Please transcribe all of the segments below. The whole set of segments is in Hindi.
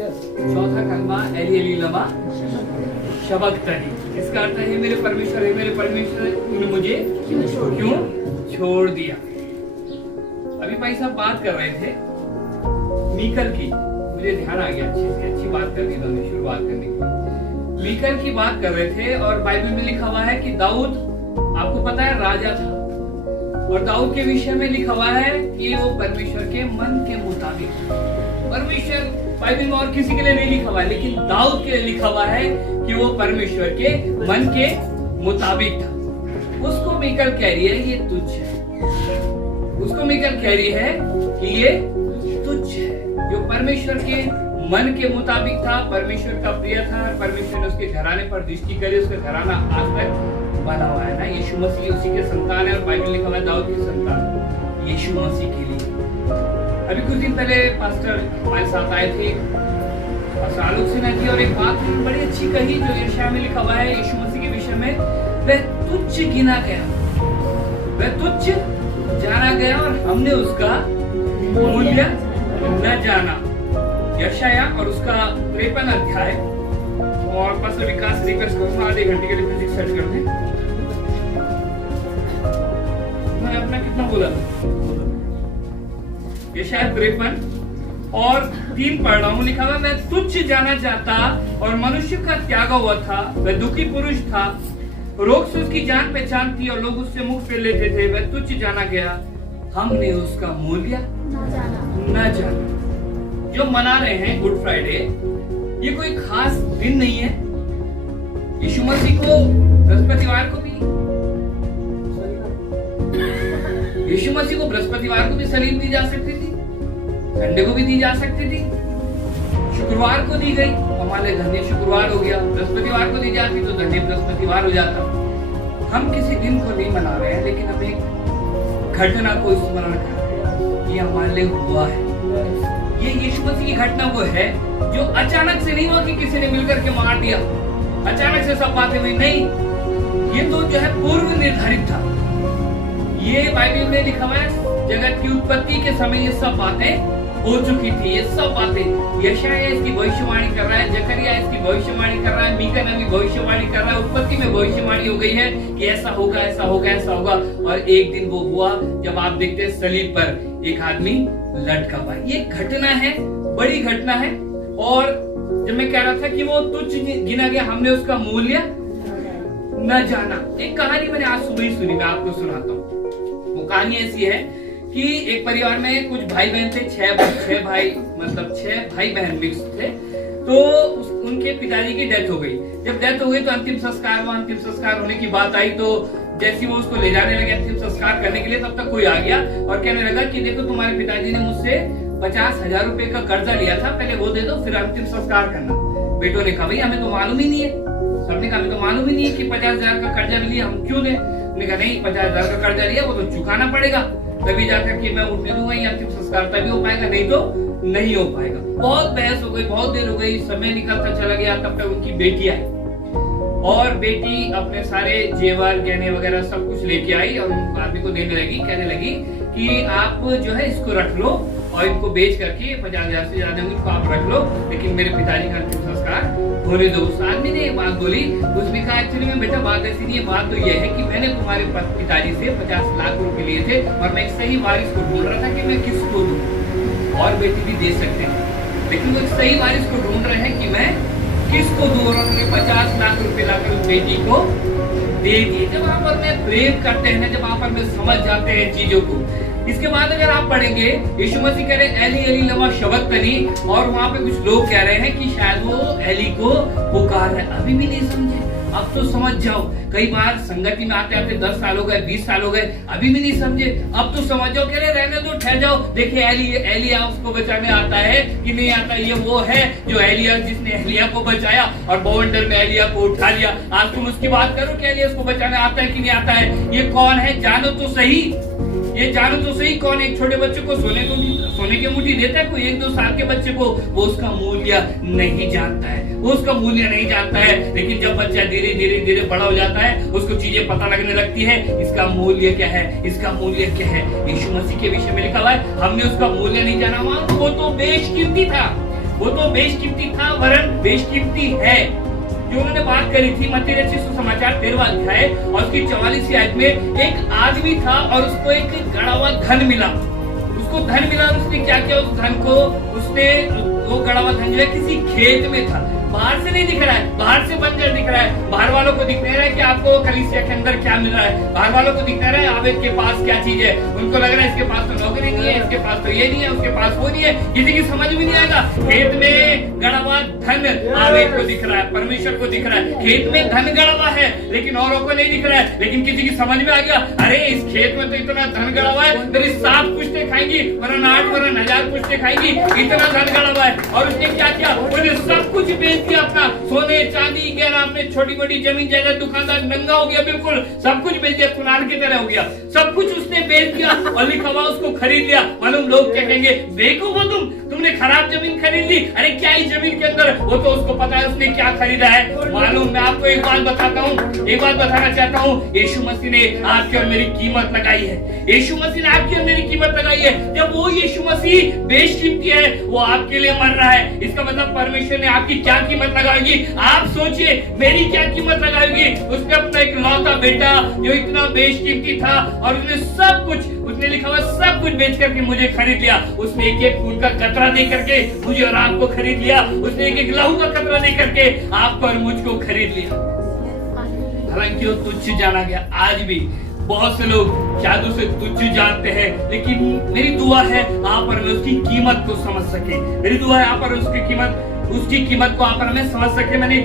चौथा कलमा एली एली लमा शबक्तनी, इसका अर्थ है मेरे परमेश्वर है, मेरे परमेश्वर तूने मुझे क्यों छोड़ दिया। अभी भाई साहब बात कर रहे थे मीकल की, मुझे ध्यान आ गया अच्छी बात करनी दोनों शुरुआत करने की। मीकल की बात कर रहे थे और बाइबल में लिखा हुआ है कि दाऊद आपको पता है राजा था, और दाऊद के विषय में लिखा हुआ है कि वो परमेश्वर के मन के मुताबिक, परमेश्वर बाइबल में और किसी के लिए नहीं लिखा हुआ है लेकिन दाऊद के लिए लिखा हुआ है कि वो परमेश्वर के मन के मुताबिक था। उसको मीकल कह रही है ये तुच्छ है, उसको मीकल कह रही है कि ये तुच्छ है। जो परमेश्वर के मन के मुताबिक था, परमेश्वर का प्रिय था, और परमेश्वर ने उसके घराने पर दृष्टि करी, उसका घराना आज तक बना हुआ है ना। यीशु मसीह उसी के संतान है, और बाइबल लिखा हुआ है दाऊद की संतान यीशु मसीह के लिए। अभी कुछ दिन पहले पास्टर हमारे साथ आए थे, पास्टर आलोक सिन्हा जी, और एक बात बड़ी अच्छी कही जो यशायाह में लिखा हुआ है यीशु मसीह के विषय में, वह तुच्छ गिना गया, वह तुच्छ जाना गया और हमने उसका मूल्य न जाना। यशायाह और उसका 53 अध्याय, और पास्टर विकास रिक्वेस्ट करूंगा आधे घंटे के लिए म्यूजिक सेट कर दें। मैं अपना कितना बोला यशायाह 53 और 3 पढ़ रहा हूं। लिखा हुआ मैं तुच्छ जाना चाहता और मनुष्य का त्यागा हुआ था, वह दुखी पुरुष था, रोग से उसकी जान पहचान थी और लोग उससे मुख फेर लेते थे, वह तुच्छ जाना गया, हमने उसका मूल्य न जाना। जो मना रहे हैं गुड फ्राइडे, ये कोई खास दिन नहीं है। यीशु मसीह को बृहस्पतिवार को भी, यीशु मसीह को बृहस्पतिवार को भी सलीब दी जा सकती थी, संडे को भी दी जा सकती थी, शुक्रवार को दी गई, हमारे धन्य शुक्रवार हो गया। बृहस्पतिवार को दी जाती तो धन्य बृहस्पतिवार हो जाता। हम किसी दिन को नहीं मना रहे हैं, लेकिन हम एक घटना को स्मरण कर रहे हैं। ये हमारे लिए हुआ है, ये यीशु मसीह की घटना वो है जो अचानक से नहीं हुआ कि किसी ने मिलकर के मार दिया, अचानक से सब बातें हुई, नहीं, ये तो जो है पूर्व निर्धारित था। ये बाइबल में लिखा हुआ है जगत की उत्पत्ति के समय ये सब बातें हो चुकी थी। ये सब बातें यशायाह इसकी भविष्यवाणी कर रहा है, जकरिया इसकी भविष्यवाणी कर रहा है, मीका नबी भविष्यवाणी कर रहा है, उत्पत्ति में भविष्यवाणी हो गई है कि ऐसा होगा, ऐसा होगा, ऐसा होगा। और एक दिन वो हुआ जब आप देखते हैं सलीब पर एक आदमी लटका हुआ। ये घटना है, बड़ी घटना है। और जब मैं कह रहा था कि वो तुच्छ गिना गया, हमने उसका मूल्य न जाना। एक कहानी मैंने आज सुबह ही सुनी, मैं आपको सुनाता हूँ। वो कहानी ऐसी है कि एक परिवार में कुछ भाई बहन थे, 6 भाई, मतलब 6 भाई बहन मिक्स थे। तो उनके पिताजी की डेथ हो गई। जब डेथ हो गई तो अंतिम संस्कार हुआ। अंतिम संस्कार होने की बात आई तो जैसे वो उसको ले जाने लगे अंतिम संस्कार करने के लिए, तब तक कोई आ गया और कहने लगा कि देखो तुम्हारे पिताजी ने मुझसे 50,000 रुपए का कर्जा लिया था, पहले वो दे दो फिर अंतिम संस्कार करना। बेटों ने कहा भाई हमें तो मालूम ही नहीं है, सबने कहा हमें तो मालूम ही नहीं है कि 50,000 का कर्जा भी लिया, हम क्यों दें। उन्होंने कहा नहीं, 50,000 का कर्जा लिया वो तो चुकाना पड़ेगा, तभी जाकर कि मैं उठने दूंगा, ये अंतिम संस्कार तभी हो पाएगा, नहीं तो नहीं हो पाएगा। बहुत बहस हो गई, बहुत देर हो गई, समय निकलता चला गया। तब तक उनकी बेटी आई और बेटी अपने सारे जेवर गहने वगैरह सब कुछ लेके आई और उनको आदमी को देने लगी, कहने लगी कि आप जो है इसको रख लो और इनको बेच करके 50,000 से ज्यादा इनको आप रख लो, लेकिन मेरे पिताजी का अंतिम संस्कार होने दो। उस आदमी ने ये बात बोली, उसने कहा एक्चुअली में बेटा बात ऐसी नहीं है, बात तो यह है कि मैंने तुम्हारे पिताजी से 50 लाख रुपए लिए थे और मैं एक सही वारिस को ढूंढ रहा था कि मैं किसको दूं, और बेटी भी दे सकते हैं, लेकिन वो एक सही वारिस को ढूंढ रहे हैं कि मैं किसको दूं, और उन्होंने 50 लाख रुपए लाकर उस बेटी को दे दिए। जब आप में प्रेम करते हैं ना, जब आप में समझ जाते हैं चीजों को। इसके बाद अगर आप पढ़ेंगे यीशु मसीह कह रहे हैं एली एली लमा शबक्तनी, और वहां पे कुछ लोग कह रहे हैं कि शायद वो एली को पुकार रहे। अभी भी नहीं समझे, अब तो समझ जाओ। कई बार संगति में आते आते 10 साल हो गए, 20 साल हो गए, अभी भी नहीं समझे, अब तो समझ जाओ। कह रहे रहने दो, ठहर जाओ, देखिए एलिया उसको बचाने आता है कि नहीं आता। ये वो है जो एलिया, जिसने एलिया को बचाया और बवंडर में एलिया को उठा लिया। आज तुम उसकी बात करो कि एलिया उसको बचाने आता है कि नहीं आता है। ये कौन है जानो तो सही, ये जानो तो सही कौन। एक छोटे बच्चे को सोने की मुट्ठी देता है कोई, 1-2 साल के बच्चे को, वो उसका मूल्य नहीं जानता है, वो उसका मूल्य नहीं जानता है। लेकिन जब बच्चा धीरे धीरे धीरे बड़ा हो जाता है, उसको चीजें पता लगने लगती है, इसका मूल्य क्या है, इसका मूल्य क्या है। यीशु मसीह के विषय में लिखा हुआ है हमने उसका मूल्य नहीं जाना। वो तो बेशकीमती था, वो तो बेशकीमती था वरन बेशकीमती है। जो उन्होंने बात करी थी मत्ती रचित सुसमाचार 13वां अध्याय और उसकी 44वीं आयत में, एक आदमी था और उसको एक गड़ा हुआ धन मिला। उसको धन मिला और उसने क्या किया, उस धन को उसने, वो गड़ा हुआ धन जो है किसी खेत में था। बाहर से नहीं दिख रहा है, बाहर से बंजर दिख रहा है, बाहर वालों को दिख नहीं रहा है कि आपको कलीसिया के अंदर क्या मिल रहा है, बाहर वालों को दिख नहीं रहा है आवेद के पास क्या चीज है। उनको लग रहा है इसके पास तो नौकरी नहीं है, इसके पास तो ये नहीं है, उसके पास वो नहीं है, किसी की समझ में नहीं आएगा। खेत में गड़ा हुआ धन आवेद को दिख रहा है, परमेश्वर को दिख रहा है। खेत में धन गड़ा हुआ है लेकिन औरों को नहीं दिख रहा है, लेकिन किसी की समझ में आ गया, अरे इस खेत में तो इतना धन गड़ा हुआ है, मेरी 7 पुश्तें खाएंगी, वरन 8 वरन 1000 पुश्तें खाएंगी, इतना धन गड़ा हुआ है। और उसने क्या किया, उसने सब कुछ बेच दिया अपना, सोने चांदी गहना, अपने छोटी मोटी जमीन जायदाद, दुकानदार, नंगा हो गया, बिल्कुल सब कुछ बेच दिया, कुनार की तरह हो गया, सब कुछ उसने बेच दिया और लिखा हुआ उसको खरीद लिया। मालूम लोग क्या कहेंगे, बेवकूफ हो तुमने खराब जमीन खरीद ली। अरे क्या ही जमीन के अंदर, वो तो उसको पता है उसने क्या खरीदा है। मालूम, मैं आपको एक बात बताता हूँ, एक बात बताना चाहता हूँ, यीशु मसीह ने आपकी और मेरी कीमत लगाई है। यीशु मसीह ने आपकी और मेरी कीमत लगाई है। जब वो यीशु मसीह बेशकीमती है, वो आपके लिए मर रहा है, इसका मतलब परमेश्वर ने आपकी क्या कीमत लगाएगी। आप सोचिए मेरी क्या कीमत लगाएगी। उसने अपना एक लौता बेटा जो इतना बेशकीमती था और उसने सब कुछ, उसने लिखा हुआ सब कुछ बेच करके मुझे खरीद लिया। उसने एक एक खून का कतरा दे करके मुझे और आपको खरीद लिया। उसने एक एक लहू का कतरा दे करके आपको और मुझको खरीद लिया। हालांकि वो तुच्छ जाना गया, आज भी बहुत से लोग शायद उसे तुच्छ जानते हैं, लेकिन मेरी दुआ है आप और मैं उसकी कीमत को समझ सके। मेरी दुआ है आप और उसकी कीमत को आप और मैं समझ सके। मैंने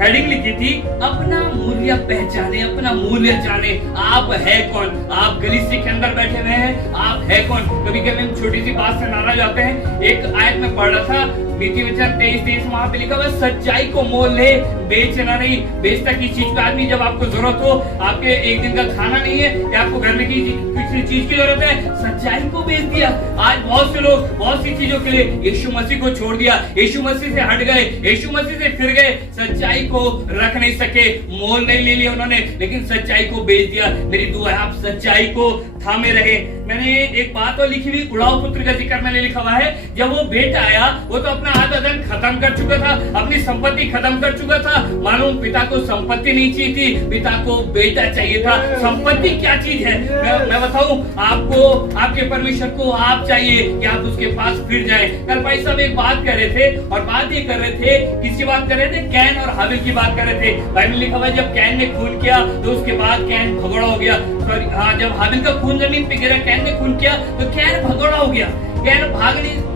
हेडिंग लिखी थी, अपना मूल्य पहचाने, अपना मूल्य जाने। आप है कौन? आप गलीचे के अंदर बैठे हुए हैं, आप है कौन? कभी कभी हम छोटी सी बात से नाराज जाते हैं। एक आयत में पढ़ रहा था, नीति वचन 23 वहां पे लिखा हुआ, सच्चाई को मोल ले, बेचना नहीं। बेचता की चीज का आदमी, जब आपको जरूरत हो, आपके एक दिन का खाना नहीं है या आपको घर में किसी चीज की जरूरत है, सच्चाई को बेच दिया। आज बहुत से लोग बहुत सी चीजों के लिए यीशु मसीह को छोड़ दिया, यीशु मसीह से हट गए, यीशु मसीह से फिर गए, सच्चाई को रख नहीं सके, मोल नहीं ले लिया उन्होंने, लेकिन सच्चाई को बेच दिया। मेरी दुआ है आप सच्चाई को थामे रहे। मैंने एक बात और लिखी हुई, उड़ाऊ पुत्र का जिक्र मैंने लिखा हुआ है। जब वो बेटा आया, वो तो अपना आधा धन खत्म कर चुका था, अपनी संपत्ति खत्म कर चुका था। मालूम, पिता को संपत्ति नहीं चाहिए थी, पिता को बेटा चाहिए था। संपत्ति क्या चीज है मैं बताऊं आपको, आपके परमेश्वर को आप चाहिए कि आप उसके पास फिर जाएं। कल भाई साहब एक बात कर रहे थे और बात ये कर रहे थे, किसकी बात कर रहे थे? कैन और हाबिल की बात कर रहे थे। बाइबल लिखा हुआ है, जब कैन ने खून किया तो उसके बाद कैन भगोड़ा हो गया। सॉरी, हाँ, जब हाबिल का खून जमीन पे गिरा, कैन ने खून किया तो कैन भगोड़ा हो गया। कैन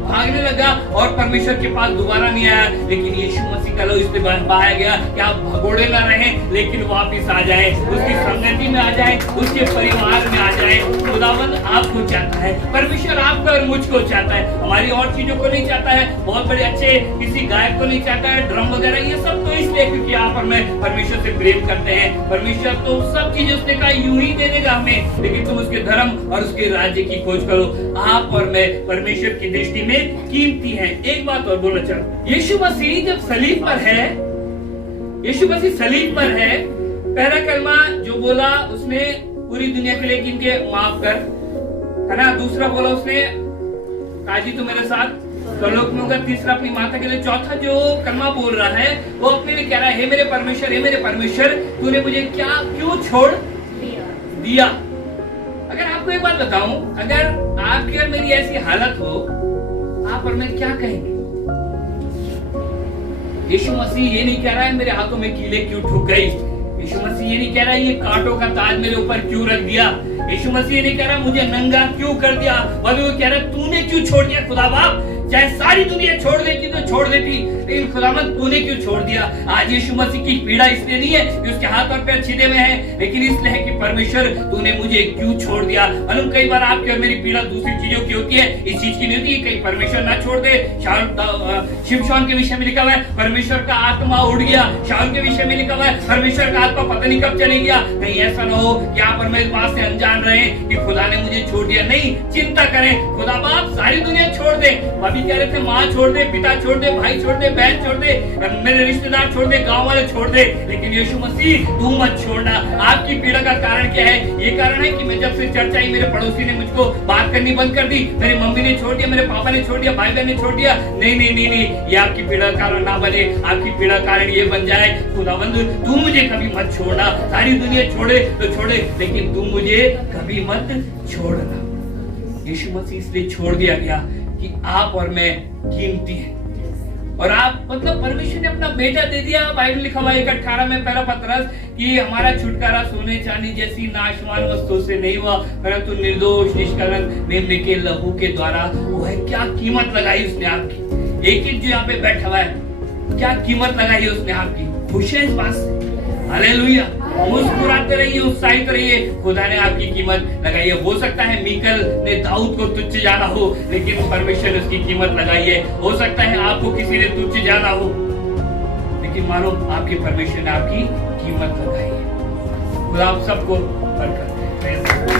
भागने लगा और परमेश्वर के पास दोबारा नहीं आया, लेकिन यीशु मसीह का लहू इस पे बहाया गया कि आप भगोड़े ना रहें, लेकिन वापस आ जाएं, उसकी संगति में आ जाएं, उसके परिवार में आ जाएं। खुदावंद आपको चाहता है, परमेश्वर आपको और मुझको चाहता है, हमारी और चीजों को नहीं चाहता है। बहुत बड़े अच्छे किसी गायक को नहीं चाहता है, ड्रम वगैरह ये सब तो इसलिए क्योंकि आप और मैं परमेश्वर से प्रेम करते हैं। परमेश्वर तो सब चीजें उसने कहा यूं ही दे देगा हमें, लेकिन तुम उसके धर्म और उसके राज्य की खोज करो। आप और मैं परमेश्वर की दृष्टि में कीमती है। एक बात और बोलना चाहूं, यीशु मसीह जब सलीब पर है, यीशु मसीह सलीब पर है, पहला कलमा जो बोला उसने पूरी दुनिया के लिए किनके माफ कर, है ना। दूसरा बोला उसने, काजी तू मेरे साथ परलोक में होगा। तीसरा अपनी माता के लिए। चौथा जो कलमा बोल रहा है वो अपने लिए कह रहा है, हे मेरे परमेश्वर, हे मेरे परमेश्वर, तूने मुझे क्यों छोड़ दिया। अगर आपको एक बात बताऊं, अगर आपकी और मेरी ऐसी हालत हो, आप और मैं क्या कहेंगे? यीशु मसीह ये नहीं कह रहा है मेरे हाथों में कीले क्यों ठुक गई। यीशु मसीह ये नहीं कह रहा है ये कांटों का ताज मेरे ऊपर क्यों रख दिया। यीशु मसीह ये नहीं कह रहा मुझे नंगा क्यों कर दिया, बल्कि वो कह रहा है तूने क्यों छोड़ दिया। खुदा बाप, चाहे सारी दुनिया छोड़ देती तो छोड़ देती, लेकिन खुदावंद तूने क्यों छोड़ दिया। आज यीशु मसीह की पीड़ा इसलिए नहीं है कि उसके हाथ और पैर छिदे हुए हैं, लेकिन इसलिए है कि परमेश्वर तूने मुझे क्यों छोड़ दिया। मालूम, कई बार आपकी और मेरी पीड़ा दूसरी चीजों की होती है, इस चीज की नहीं होती। कहीं परमेश्वर ना छोड़ दे। शिमशोन के विषय में लिखा हुआ है परमेश्वर का आत्मा उड़ गया। शाऊल के विषय में लिखा हुआ है परमेश्वर का आत्मा पता नहीं कब चले गया। कहीं ऐसा ना हो कि आप और मैं इस बात से अनजान रहे कि खुदा ने मुझे छोड़ दिया। नहीं, चिंता करें, खुदा बाप सारी दुनिया छोड़ दे, भी कह रहे थे माँ छोड़ दे, पिता छोड़ दे, भाई छोड़ दे, बहन छोड़ दे, मेरे रिश्तेदार छोड़ दे, गांव वाले छोड़ दे, लेकिन यीशु मसीह तू मत छोड़ना। आपकी पीड़ा का कारण क्या है? ये कारण है कि मैं जब से चर्च आई, मेरे पड़ोसी ने मुझको बात करनी बंद कर दी, मेरी मम्मी ने छोड़ दिया, मेरे पापा ने छोड़ दिया, भाई बहन ने छोड़ दिया। नहीं नहीं नहीं नहीं, ये आपकी पीड़ा का कारण ना बने। आपकी पीड़ा कारण ये बन जाए, खुदावंद तू मुझे कभी मत छोड़ना। सारी दुनिया छोड़े तो छोड़े, लेकिन तू मुझे कभी मत छोड़ना। यीशु मसीह इसलिए छोड़ दिया गया कि आप और मैं कीमती हैं, और आप मतलब परमेश्वर ने अपना बेटा दे दिया। बाइबल लिखा हुआ 1:18 में पहला पतरस कि हमारा छुटकारा सोने चांदी जैसी नाशवान वस्तु से नहीं हुआ, परंतु निर्दोष निष्कलंक मेमने के लहू के द्वारा। वो है क्या कीमत लगाई उसने आपकी। एक जो यहाँ पे बैठा हुआ है, क्या कीमत लगाई है उसने आपकी। खुश है इस बात से? हालेलुया। मुस्कुराते रहिए, उत्साहित रहिए, खुदा ने आपकी कीमत लगाई है। हो सकता है मीकल ने दाऊद को तुच्छ जाना हो, लेकिन परमेश्वर ने उसकी कीमत लगाई है। हो सकता है आपको किसी ने तुच्छ जाना हो, लेकिन मानो आपके परमेश्वर ने आपकी कीमत लगाई है। खुदा आप सबको बरकत दे।